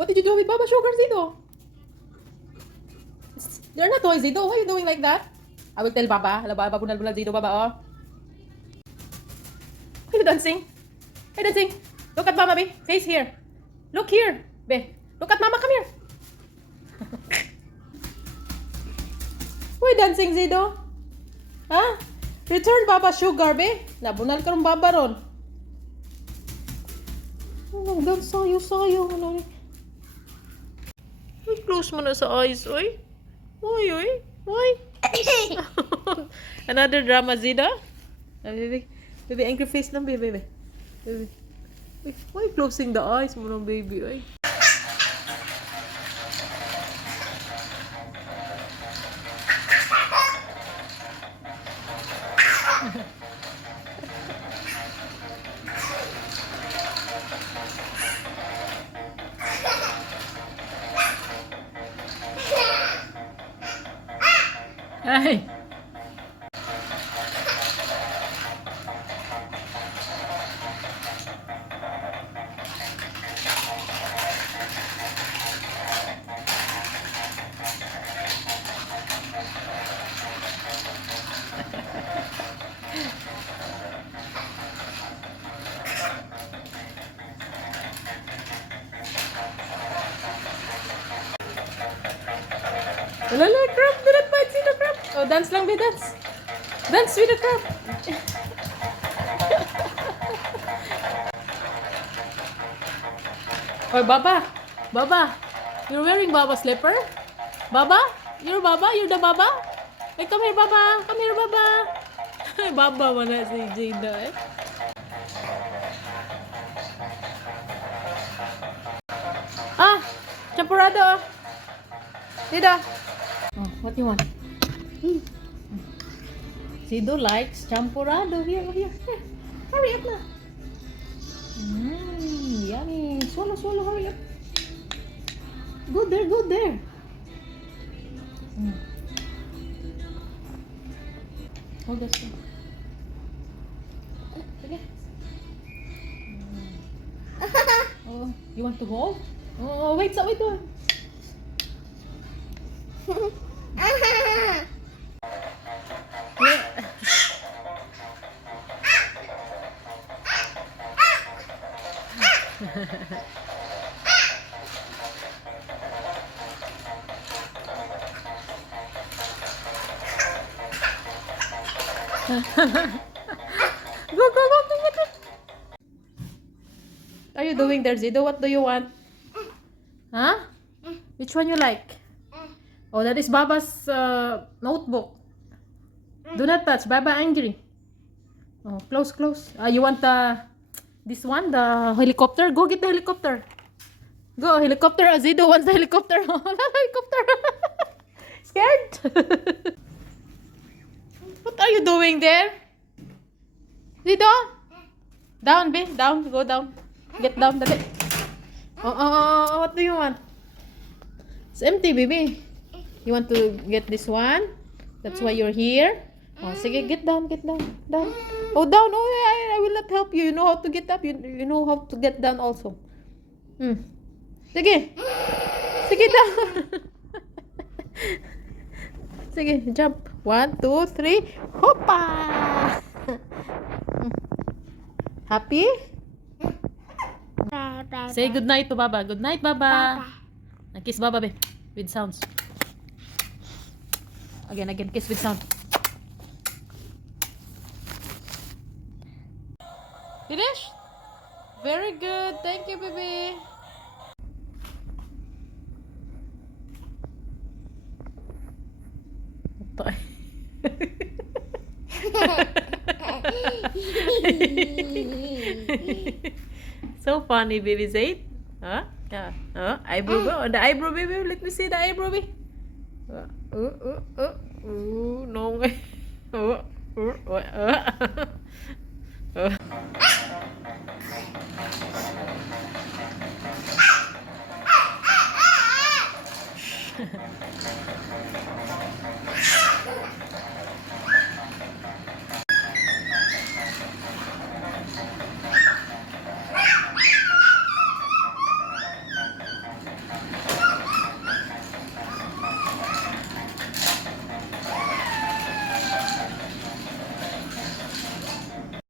What did you do with Baba Sugar, Zido? They're not toys, Zido. Why are you doing like that? I will tell Baba. Hala, Baba, bunal-bunal, Zido, Baba, oh. Why are you dancing? Hey, dancing. Look at Mama, be. Face here. Look here, be. Look at Mama, come here. Why dancing, Zido? Ha? Return Baba Sugar, be. Nabunal ka rin Baba ron. Oh, God, sayo. Ano ni? Ay, close mo na sa eyes, oy. Oy. Another drama, Zida. Baby, angry face lang, baby. Why closing the eyes mo ng baby, oy? Ay. Wala, crab. Do not fight, see the crab. Oh, dance lang, be, dance. Dance with the crab. Oh, Baba. You're wearing Baba slipper? Baba? You're Baba? You're the Baba? Hey, come here, Baba. Baba mo na si Jada, eh. Ah, champurado. Dida. Oh, what do you want? Sido likes champurado. Here. Hurry up na. Yummy. Swallow, hurry up. Go there. Hold this one. Okay. Oh, you want to hold? Oh, wait. Go. What are you doing there, Zido? What do you want? Huh? Which one you like? Oh, that is Baba's notebook. Do not touch. Baba angry. Oh, close. You want this one, the helicopter? Go get the helicopter. Go, helicopter. Zido wants the helicopter. Helicopter. Scared? What are you doing there? Zido? Down, be. Down. Go down. Get down. Dali. Oh, what do you want? It's empty, baby. You want to get this one? That's why you're here? Oh, sige, get down. Down. Oh, down. Oh, I will not help you. You know how to get up. You know how to get down also. Sige, down. Sige, jump. 1, 2, 3. Hoppa! Happy? Say good night to Baba. Good night, Baba. Kiss Baba, be. With sounds. Again, kiss with sound. Finish? Very good. Thank you, baby. So funny, baby Zaid. Huh? Yeah. Eyebrow. The eyebrow, baby. Let me see the eyebrow, baby. No way.